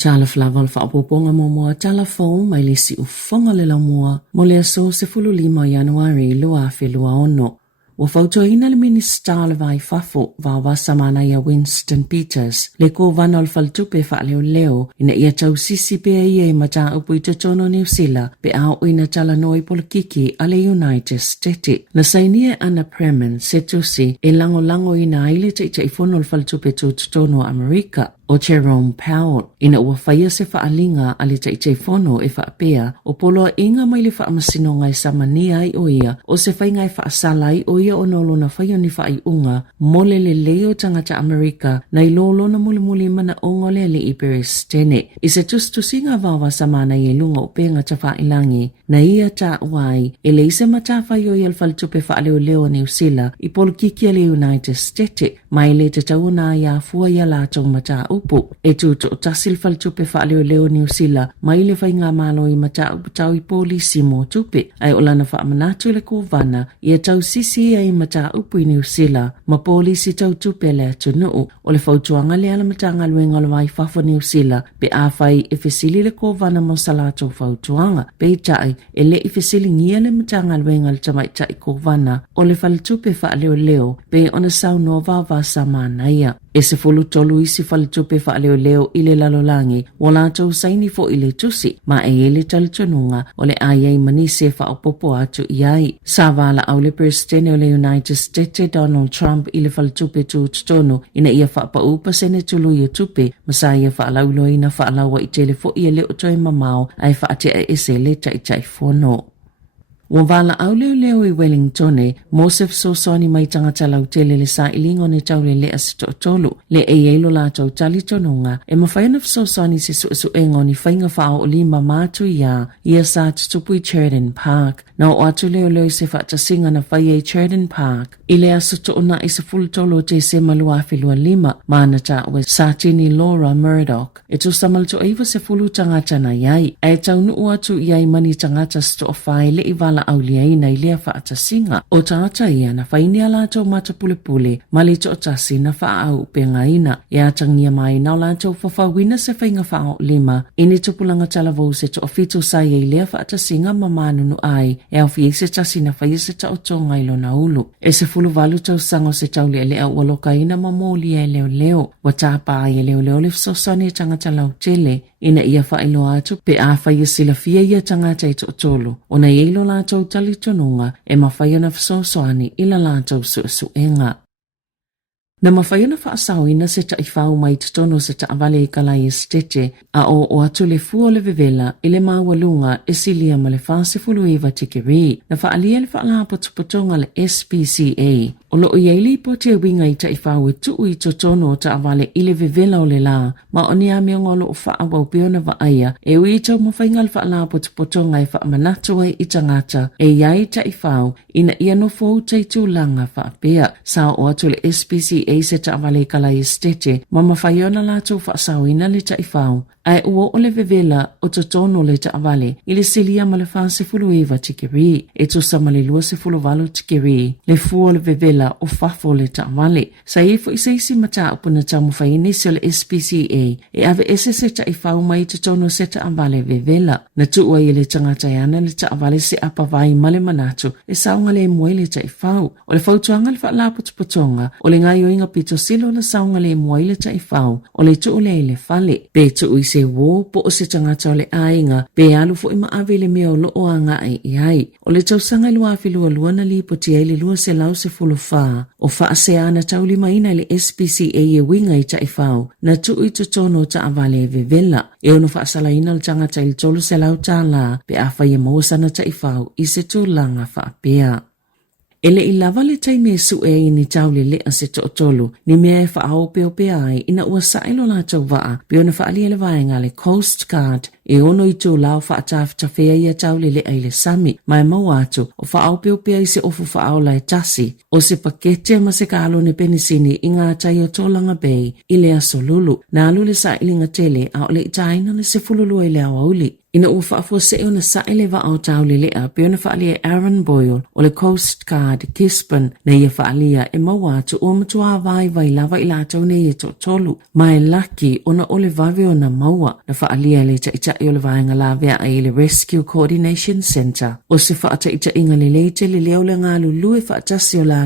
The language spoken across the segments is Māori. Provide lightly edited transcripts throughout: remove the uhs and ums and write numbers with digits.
Tala flaval fa apoponga momoa tala fo mai lesi ufonga le lamoa mo le aso se 15 Januari lua fe lua ono. Wa fautoina le minista le vai fafo va wasamana ya Winston Peters le ko vanol faltupe fa leo ina ia tau sisi pe ia mata upu te tono New Zealand pe au ina tala noi polkiki ale United States na sainia ana premen setusi e lango ina ile te ifonol faltupe to tono Amerika o Jerome Powell ina ua faia se faalinga ale te fono e faapea o polo inga mai le faamasino ngai samania ai o ia o se fai ngai faasalai o ia o nolo na faia ni fai unga mole le leo tangata Amerika na ilolo na muli mana ongole le iperes tene i se tustusinga vawa samana i lunga o penga ta failangi na ia ta wai e le ise mata fai o ia faltupe faale o leo New Zealand i polo kiki le United States mai le te tauna ia fua ia latong mata upo e tuto tasil faltupe faale leo New Zealand mai le fainga malo i mata upo tau i polisi mo tupe ai olana fa manatu le kovana ia tau sisi ai mata upo i New Zealand ma polisi tau tupe le tunu o le fautuanga le ala matanga luenga le mai fafo New Zealand pe a fai e fesili le kovana mo salato fautuanga pe tai e le i fesili ngia le matanga luenga le tamai tai kovana o le faltupe faale leo pe ona sau nova va samana ia e se fulu tolu isi faltupe faale leo ile lalolangi wala tau saini fo ile tusi ma e ele taltonunga o le ai manise fa opopo atu iai savala au le presidente o le United States Donald Trump ile faltupe tu tono ina ia fa pa upa sene tulu youtube masaya fa laulo ina fa lawa i telefo ia le otoi mamao ai fa ate ese le tai fono Wavala au leo i Wellington Mosef Sosoni mai tangata lau tele le sa ilingo ne tau le asito tolu le eilo la tau tali tonunga e mawhaina Sosoni se su engo ni whainga whao o lima matu ia sa tutupui Sheridan Park na o atu leo se whata singa na whaia Sheridan Park i le asito ona i se fulu tolo te se malua filua lima maanata we Satini Laura Murdoch e tu samal to eiva se fulu tangata na iai e tau nu atu iai mani tangata sto o whai le ivala aulia ina ilea faata singa o tangata ia na whainia lato mata pule mali to tasi na faa au penga ina ia tangia mai na lato whawhawina se whainga fao lima ini tupulanga talavou se to ofito sai ilea faata singa mamanu nu ai e au fie se tasi na whaia se ta otonga ilo na ulu e se fulu valu tau sango se tau lea waloka ina mamoli e leo watapa ai leo le fsosani tangata lau tele ina ia whailo atu pe a whaia sila fia ia tangata i tolu ona ilo lato tali tonunga e mawhaia na fsosoani ila lato suenga. Na mawhaia na whaasau ina se ta ifau mai tutono se ta avale i kalai estete a o atu le fua le vevela ile mawalunga e silia ma le fase fulu eva tikiri na whaalia le whaala potupotonga le SPCA o lo iei po te winga i ta ifau e tuu i tutono ta avale ile vevela o le la ma o ni ame ngolo o whaawau peona vaaya e ui tau mawhainga le whaala potupotonga e whaamanatua i tangata e iai ta ifau ina ia no fau teitu langa whaapea sa o atu le SPCA se ta avale kalai estete ma mawhaiona lato whaasauina le ta ifau ai ua o le vevela o totono le ta avale ili silia ma le fase fulu eva tikiri e tu sama le lua se fulu valu tikiri le fua le vevela o fafo le ta avale sa ifo isaisi mata upuna tamu whaini se le SPCA e ave ese se ta ifau mai totono se ta avale vevela na tuua i le tangata yana le ta avale se apavai male manatu e saunga le mwe le ta ifau o le fautuanga le whaala putupotonga o le ngai oinga pito silo na saunga le mwe le ta ifau o le tuu le fale pe tuu se wo po o se tangata o le ainga pe alu fo ima avele mea o loo anga ai o le tausanga lua filua luana li po tia ili lua se lau se fulu faa o faa se ana tauli maina le SPCA e winga i ta ifau na tuu i tutono ta avale vevela e ono faa salaina le tangata ili tolu se lau Tala pe afa ia mausana ta ifau i se tūlanga faa pea ele i lava le taime su e ini taule le a se tolu ni mea e whaao peo pea ai ina ua sailo la tau waa pe ona whaalia le vaenga le Coast Guard e ono I tō lao whaatawhia ia tau lele ai le sami, mai mau atu o whaaupeopea I se ofu whaaola e tasi, o se pakete ma se kaalo ne penisini I ngā tai o Tōlanga Bay I le aso lulu, na alule sa ilinga tele a o le itaina le se fululu I le awauli. Ina ua whaafua se o na sa ele wa au tau le lea pe ona whaalia Aaron Boyle o le Coast Guard Gisborne na ia whaalia e mau atu o matua vai lava I la tau ne ia tolu. Mai laki ona ole vave o na maua na whaalia le ta o le vaenga la vea ai le Rescue Coordination Center. O se whaata ita inga le leite le leo le ngā lulue whaatasi o la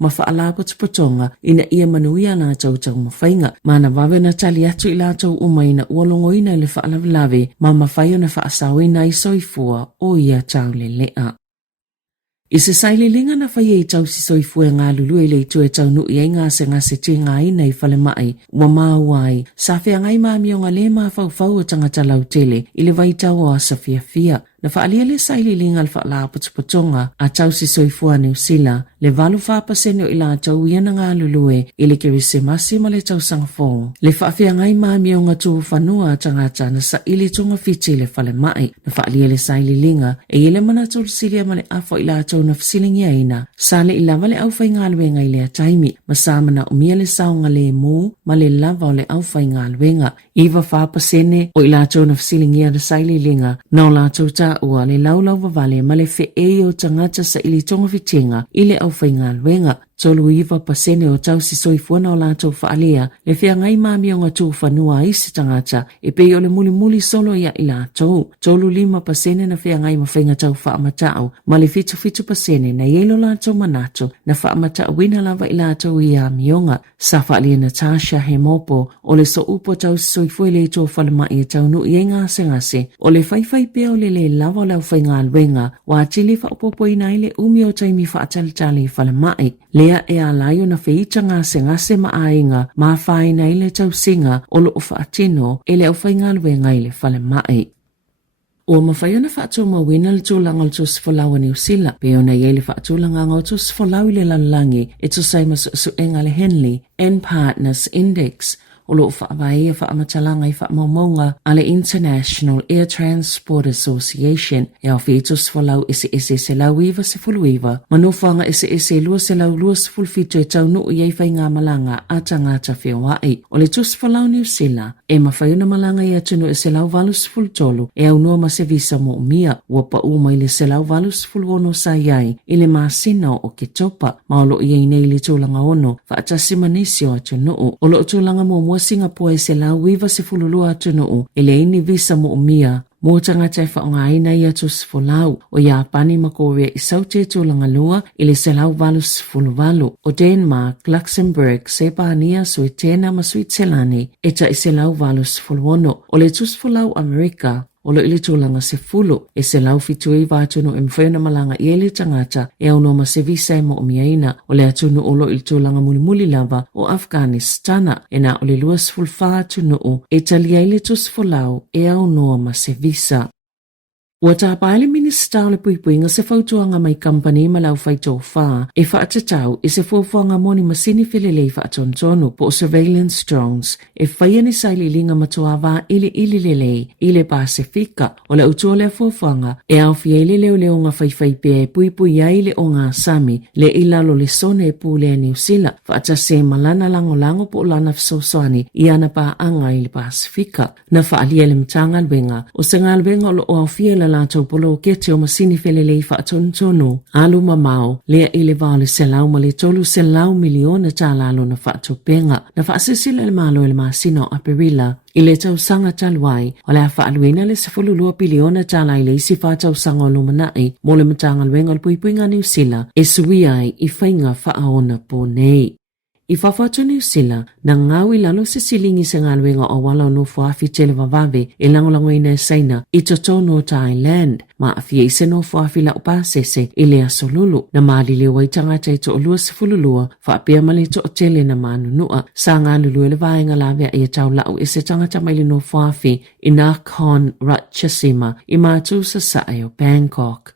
ma whaala potonga ina ia manuia la tau mawhainga. Mana vave na tali atu I la tau umaina uolongo ina le whaalave ma mawhai na whaasawina I soifua o ia tau le lea. I se saililinga na whai e tau si soifua ngā lulu e le tu e tau nui e ngā se te ngā ina I whale mai, wa māuai, sa whea ngai māmi o ngā le mā whau o tangata lau tele, I le vai tau o asa fia. Na whaalia le saililinga al whaala potonga a tau si soifua New Zealand, le valu whapasene o ila tau ia na ngā lulue I le kerise masi ma le tau sangafong. Le whaafia ngai māmi o ngā tū whanua tangata na sa ili tunga fiti le whale mai. Na whaalia le saililinga e ile mana tau silia ma le afo ila tau na fsilingi aina. Sa le ila wale au whai ngā luenga I le ataimi, ma sa mana umia le saunga le mū, ma le lava o le au whai ngā luenga. Iwa whapasene o ila tau na fsilingi a le saililinga, na o la tau ta ua le laulau wawale ma le whee o tangata sa ili tonga fitinga I le au whainga luenga. Tolu iwa pasene o tau si soifuana o lātou whaalea, le whea ngai māmi o ngā tū whanua I se tangata, e pei o le muli solo ia I lātou. Tolu 5 pasene na whea ngai mawhainga tau whaamatau, ma le fitu pasene na ielo lātou manato, na whaamatau wina lava I lātou I a mionga. Sa whaalea Natasha he mopo, o le so upo tau si soifua le tō whalemai e tau nu I ngase, o le whaiwhai pia o le lava o lau whainga alwenga, wa tili whaupopo ina I le umi o taimi whaatalitali whalemai. Lea e alaio na whiita ngase ma ainga, ma whaina I le tau singa o lo whaatino e le au whainga alwenga I le whale mai. O mawhaiona whaatua mawina le tūlanga le tūsifolaua New Zealand, pe ona I le whaatūlanga ngā tūsifolau I le lalangi e tūsai masu enga le Henley and Partners Index, o lo whaawai e whaamatalanga I whaamamonga a le International Air Transport Association e au whitus whalau ese se lau iwa se fulu iwa, manofanga ese lua se lau lua se fulfito e tau nuu iei whai ngā malanga a tangata whiawai. O le tus whalau New Zealand, e mawhaiuna malanga I atunu e se lau valu se fulu tolu e au noa ma se visa mo umia, ua pa uma I le se lau valu se fulu ono sa iai, I le masina o ke topa, ma o lo iei nei le tūlanga ono, whaatasi manisi o atunu, o lo tūlanga mo Singapore e se lau wiva se fululua atunu e le ini visa mo umia. Mō tangata e whaongaina I atu sifolau o Iapani ma Korea I saute tūlanga lua I le se lau valu sifuluvalu. O Denmark, Luxembourg, Sebania, Suetena ma Switzerlandi e ta I se lau valu sifuluono. O le tusifolau Amerika, o lo ili tūlanga se fulu, e se lau fitu I vātunu e mwhena malanga I ele tangata e au noma se visa e mo umiaina, o le atunu o lo ili tūlanga muli lava o Afghanistana, e na o le luas fulfa atunu e talia ili tusifolau e au noma se visa. Ua tāpaele minista o le puipuinga se fautuanga mai company ma lau whaitō wha e whaatatau e se fuafuanga moni masini whilelei whaatontonu po surveillance drones e whaiani saililinga matua wā ili lelei I le Pasifika o le utua le fuafuanga e au fiele leo ngā whaiwhai pia e puipui aile o ngā Sami le ilalo le sone e pūlea New Zealand whaatase malana lango po lana fsoswani I ana pa anga I le Pasifika na whaalia le mtanga alwenga o se ngā alwenga o lo au fiela lātou polo kete o masini whelelei whaatontonu. Alu mamao, lea I le vāle se lau ma le tolu se lau miliona tā lalo na whaatopenga. Na whaasesila le malo le masina o Aperila. I le tau sanga taluai, o le whaaluina le se fululua piliona tā lai le isi whaatau sanga o lumanai, mo le matanga luenga le puipuinga New Zealand, e sui ai I whainga whaaona po nei. I whawhatu New Zealand, na ngāwi lalo se silingi se ngāluenga o wala no whaafi tele wawave e langolango ina e saina I Totono Thailand, ma awhia I se no whaafi la upasese I le asolulu, na maali le waitangata I to olua se fululua, whaapea mali to o tele na manunua, sa ngālulu le vaenga lavea I tau lau I se tangata maili no whaafi I Nakhon Ratchasima I mātu sa sae o Bangkok.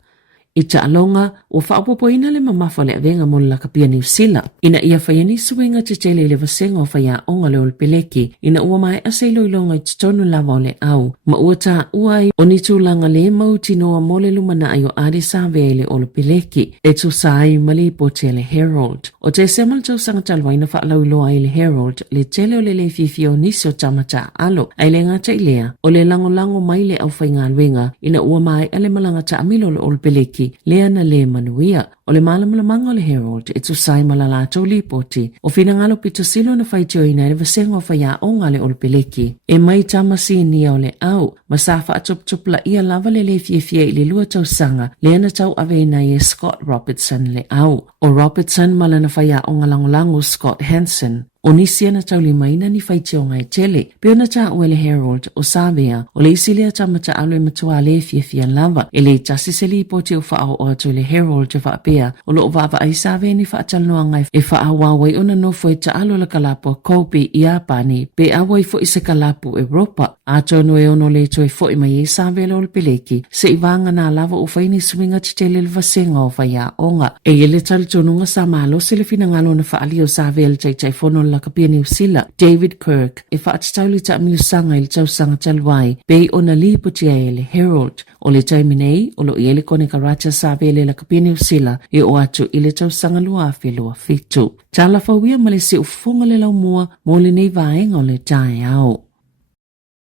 Ita alonga o whaapopo ina le mamafa le avenga mo la kapia New Zealand. Ina ia whaiani suenga te tele le vasenga o whaia onga le olpeleki. Ina ua mai aseilo ilonga i tonu lava o le au. Ma ua ta uai o ni tūlanga le mauti noa mo le lumana ai o adi sāvea le olpeleki. E tu sāi mali po te le Herald. O te semal tau sanga talwaina whaalau loa i le Herald le tele o le le fifio nisi o tamata alo. Ai le ngata ilea o le lango mai le au whainga luenga. Ina ua mai ale malanga ta amilo le olpeleki. Lea na le manuia. O le malamalanga o le Herald e tu sai malala tau lipoti. O fina ngalo pito silo na whaitio ina e vasenga o whaia onga le olpeleki. E mai tamasi nia o le au. Masafa atop la ia lava le fie i le lua tau sanga. Lea na tau avena i Scott Robertson le au. O Robertson malana whaia onga langolango Scott Hansen. O nisia na tau lima ina ni whaitio ngai tele. Peo na ta ue le Herald o Sāvea. O le isi lea tamata alo e matua le fie lava. E le tasi se li poti o whao o atu le Herald e whaapea. O lo o vava ai Sāvea ni whaatalanoa ngai e whaawawai ona no fo e ta alo la kalapo kopi i apani. Pe awai fo i se kalapo e ropa. Ato no e ono le to e fo i mai e Sāvea le olpeleki. Se i vanga na lava o whaini swinga titele le vasenga o whaia onga. E ele talitonunga sa malo se le finangalo na whaali o Sāvea le taitai fono la kapia New Zealand. David Kirk e whaatitauli ta amiusanga i le tausanga talwai. Pei ona li putia e le Herald. O le taiminei, o lo i ele kone karacha Sāvea le la kapia New Zealand e o atu i le tausanga lua afe lua fitu. Tala fawia ma le se ufonga le lau mua mo le nei vaenga o le tae au.